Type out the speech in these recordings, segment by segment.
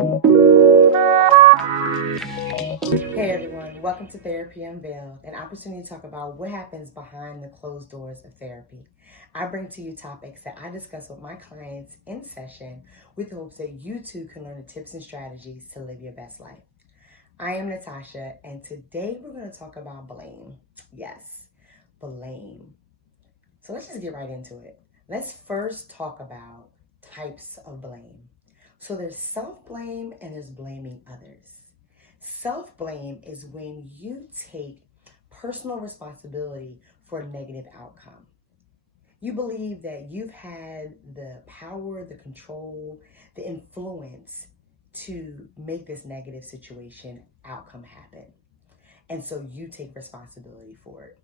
Hey everyone, welcome to Therapy Unveiled, an opportunity to talk about what happens behind the closed doors of therapy. I bring to you topics that I discuss with my clients in session with the hopes that you too can learn the tips and strategies to live your best life. I am Natasha, and today we're going to talk about blame. Yes, blame. So let's just get right into it. Let's first talk about types of blame. So there's self-blame and there's blaming others. Self-blame is when you take personal responsibility for a negative outcome. You believe that you've had the power, the control, the influence to make this negative situation outcome happen. And so you take responsibility for it.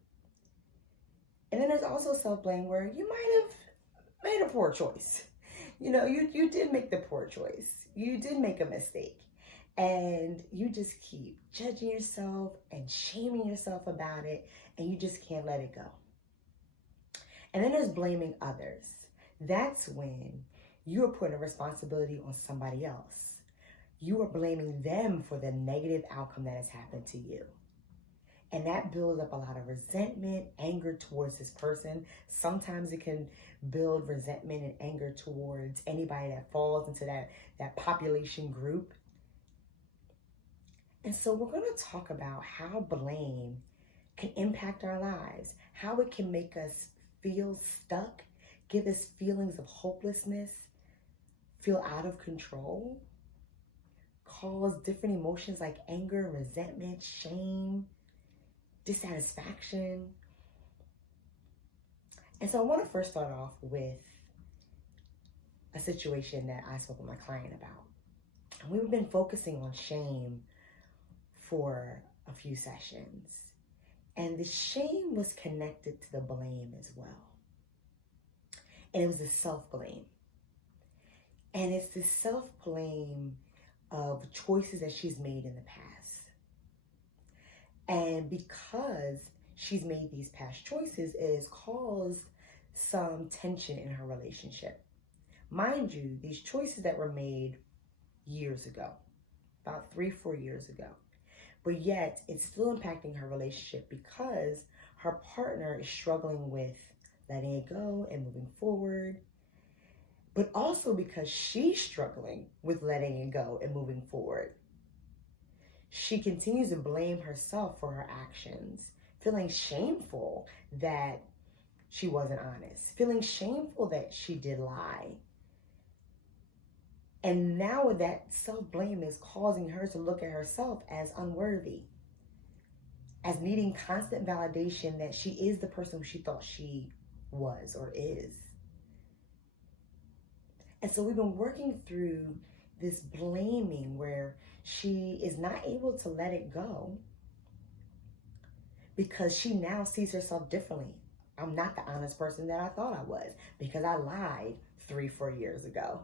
And then there's also self-blame where you might have made a poor choice. You did make the poor choice. You did make a mistake. And you just keep judging yourself and shaming yourself about it, and you just can't let it go. And then there's blaming others. That's when you are putting a responsibility on somebody else. You are blaming them for the negative outcome that has happened to you. And that builds up a lot of resentment, anger towards this person. Sometimes it can build resentment and anger towards anybody that falls into that population group. And so we're going to talk about how blame can impact our lives, how it can make us feel stuck, give us feelings of hopelessness, feel out of control, cause different emotions like anger, resentment, shame, dissatisfaction. And so I want to first start off with a situation that I spoke with my client about. And we've been focusing on shame for a few sessions. And the shame was connected to the blame as well. And it was the self-blame. And it's the self-blame of choices that she's made in the past. And because she's made these past choices, it has caused some tension in her relationship. Mind you, these choices that were made years ago, about 3-4 years ago. But yet, it's still impacting her relationship because her partner is struggling with letting it go and moving forward. But also because she's struggling with letting it go and moving forward. She continues to blame herself for her actions, feeling shameful that she wasn't honest, feeling shameful that she did lie. And now that self-blame is causing her to look at herself as unworthy, as needing constant validation that she is the person who she thought she was or is. And so we've been working through this blaming where she is not able to let it go because she now sees herself differently. I'm not the honest person that I thought I was because I lied 3-4 years ago.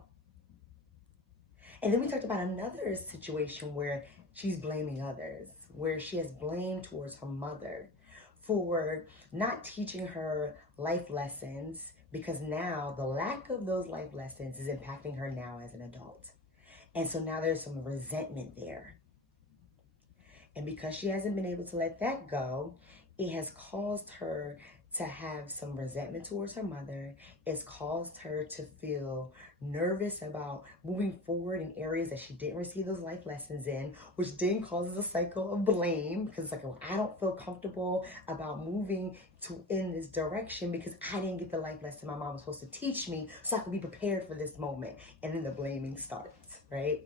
And then we talked about another situation where she's blaming others, where she has blame towards her mother for not teaching her life lessons because now the lack of those life lessons is impacting her now as an adult. And so now there's some resentment there. And because she hasn't been able to let that go, it has caused her to have some resentment towards her mother. It's caused her to feel nervous about moving forward in areas that she didn't receive those life lessons in, which then causes a cycle of blame because it's like, well, I don't feel comfortable about moving in this direction because I didn't get the life lesson my mom was supposed to teach me so I could be prepared for this moment. And then the blaming starts, right?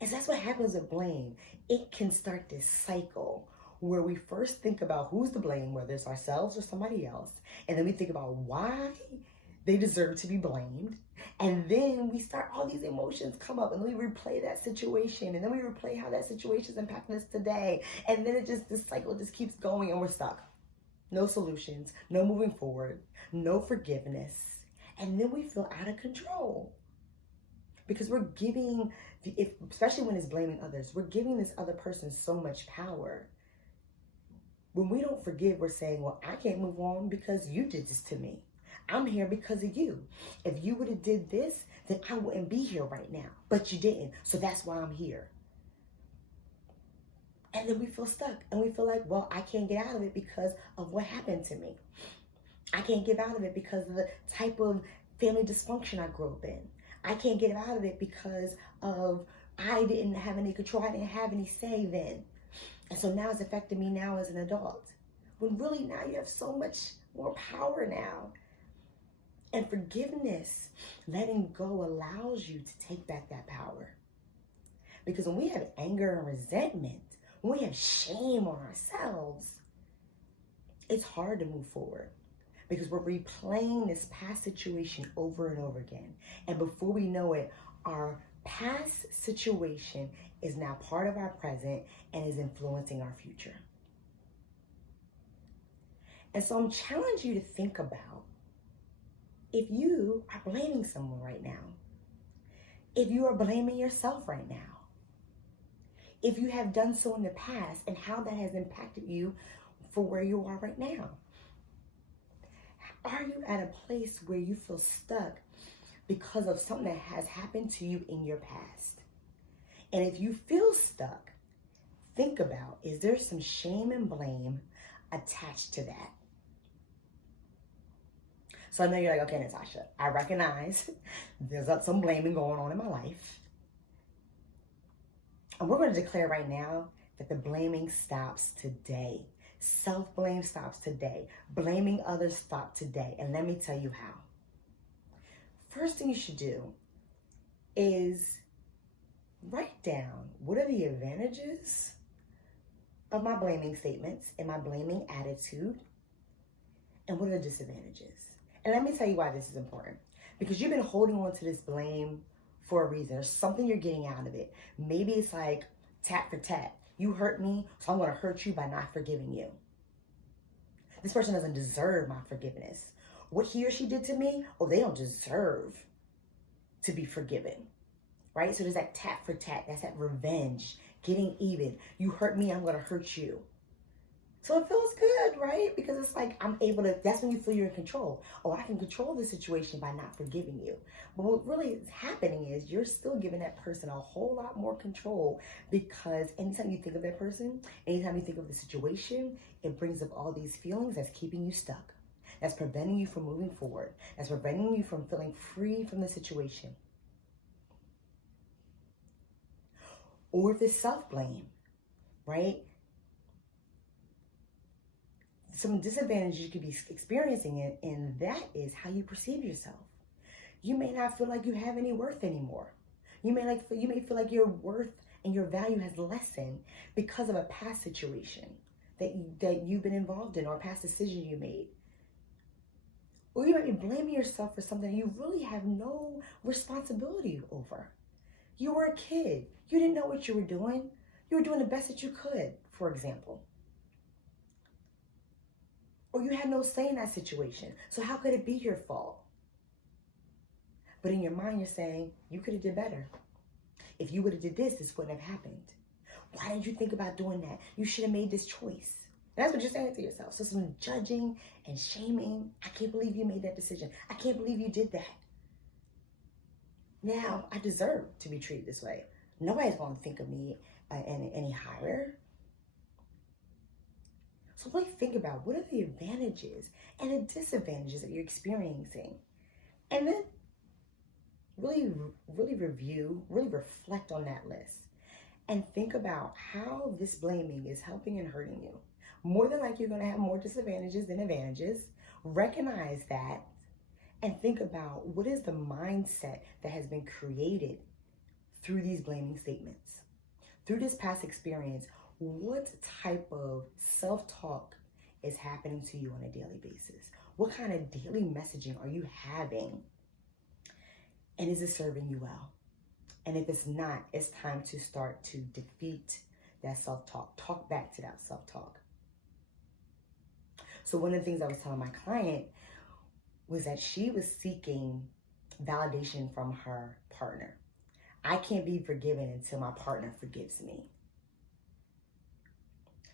And so that's what happens with blame. It can start this cycle where we first think about who's to blame, whether it's ourselves or somebody else. And then we think about why they deserve to be blamed. And then we start, all these emotions come up and we replay that situation. And then we replay how that situation is impacting us today. And then this cycle just keeps going and we're stuck. No solutions, no moving forward, no forgiveness. And then we feel out of control. Because we're giving, especially when it's blaming others, we're giving this other person so much power. When we don't forgive, we're saying, well, I can't move on because you did this to me. I'm here because of you. If you would have did this, then I wouldn't be here right now. But you didn't. So that's why I'm here. And then we feel stuck. And we feel like, well, I can't get out of it because of what happened to me. I can't get out of it because of the type of family dysfunction I grew up in. I can't get out of it because of I didn't have any control. I didn't have any say then. And so now it's affecting me now as an adult. When really now you have so much more power now. And forgiveness, letting go, allows you to take back that power. Because when we have anger and resentment, when we have shame on ourselves, it's hard to move forward. Because we're replaying this past situation over and over again. And before we know it, our past situation is now part of our present and is influencing our future. And so I'm challenging you to think about if you are blaming someone right now, if you are blaming yourself right now, if you have done so in the past and how that has impacted you for where you are right now. Are you at a place where you feel stuck because of something that has happened to you in your past? And if you feel stuck, think about, is there some shame and blame attached to that? So I know you're like, okay, Natasha, I recognize there's some blaming going on in my life. And we're going to declare right now that the blaming stops today. Self-blame stops today. Blaming others stops today. And let me tell you how. First thing you should do is write down what are the advantages of my blaming statements and my blaming attitude, and what are the disadvantages. And let me tell you why this is important. Because you've been holding on to this blame for a reason. There's something you're getting out of it. Maybe it's like tat for tat. You hurt me, so I'm going to hurt you by not forgiving you. This person doesn't deserve my forgiveness. What he or she did to me, they don't deserve to be forgiven, right? So there's that tat for tat. That's that revenge, getting even. You hurt me, I'm going to hurt you. So it feels good, right? Because it's like I'm able to, that's when you feel you're in control. I can control the situation by not forgiving you. But what really is happening is you're still giving that person a whole lot more control, because anytime you think of that person, anytime you think of the situation, it brings up all these feelings that's keeping you stuck. That's preventing you from moving forward. That's preventing you from feeling free from the situation. Or if it's self-blame, right? Some disadvantages you could be experiencing and that is how you perceive yourself. You may not feel like you have any worth anymore. You may feel like your worth and your value has lessened because of a past situation that you've been involved in, or a past decision you made. Or you might be blaming yourself for something you really have no responsibility over. You were a kid. You didn't know what you were doing. You were doing the best that you could, for example. Or you had no say in that situation. So how could it be your fault? But in your mind, you're saying, you could have did better. If you would have did this, this wouldn't have happened. Why didn't you think about doing that? You should have made this choice. That's what you're saying to yourself. So some judging and shaming. I can't believe you made that decision. I can't believe you did that. Now, I deserve to be treated this way. Nobody's going to think of me any higher. So really think about, what are the advantages and the disadvantages that you're experiencing? And then really review, really reflect on that list. And think about how this blaming is helping and hurting you. More than likely, you're going to have more disadvantages than advantages. Recognize that and think about, what is the mindset that has been created through these blaming statements? Through this past experience, what type of self-talk is happening to you on a daily basis? What kind of daily messaging are you having? And is it serving you well? And if it's not, it's time to start to defeat that self-talk. Talk back to that self-talk. So one of the things I was telling my client was that she was seeking validation from her partner. I can't be forgiven until my partner forgives me.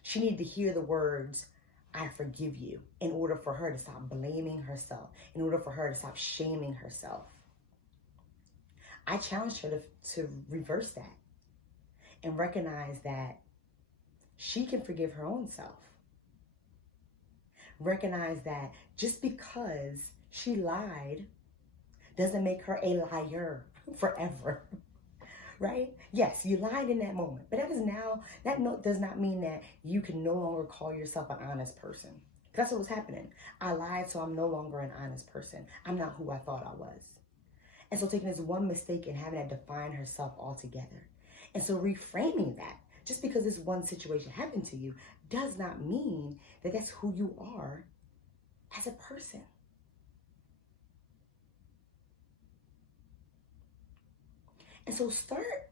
She needed to hear the words, I forgive you, in order for her to stop blaming herself, in order for her to stop shaming herself. I challenged her to reverse that and recognize that she can forgive her own self. Recognize that just because she lied doesn't make her a liar forever. Right? Yes, you lied in that moment, but that does not mean that you can no longer call yourself an honest person. That's what was happening. I lied, so I'm no longer an honest person. I'm not who I thought I was. And so taking this one mistake and having that define herself altogether. And so reframing that, just because this one situation happened to you, does not mean that that's who you are as a person. And so start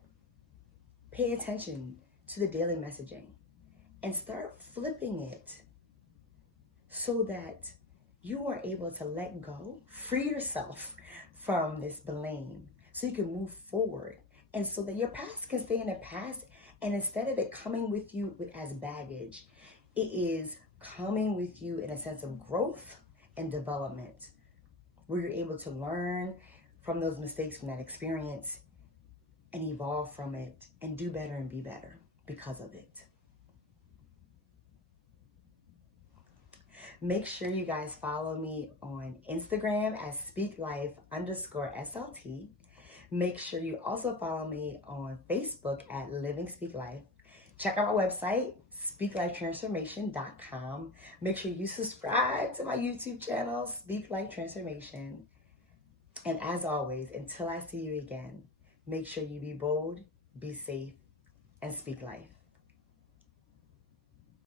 paying attention to the daily messaging and start flipping it so that you are able to let go, free yourself from this blame so you can move forward, and so that your past can stay in the past, and instead of it coming with you as baggage, it is coming with you in a sense of growth and development, where you're able to learn from those mistakes, from that experience, and evolve from it and do better and be better because of it. Make sure you guys follow me on Instagram as speaklife_SLT. Make sure you also follow me on Facebook at Living Speak Life. Check out my website, speaklifetransformation.com. Make sure you subscribe to my YouTube channel, Speak Life Transformation. And as always, until I see you again, make sure you be bold, be safe, and speak life.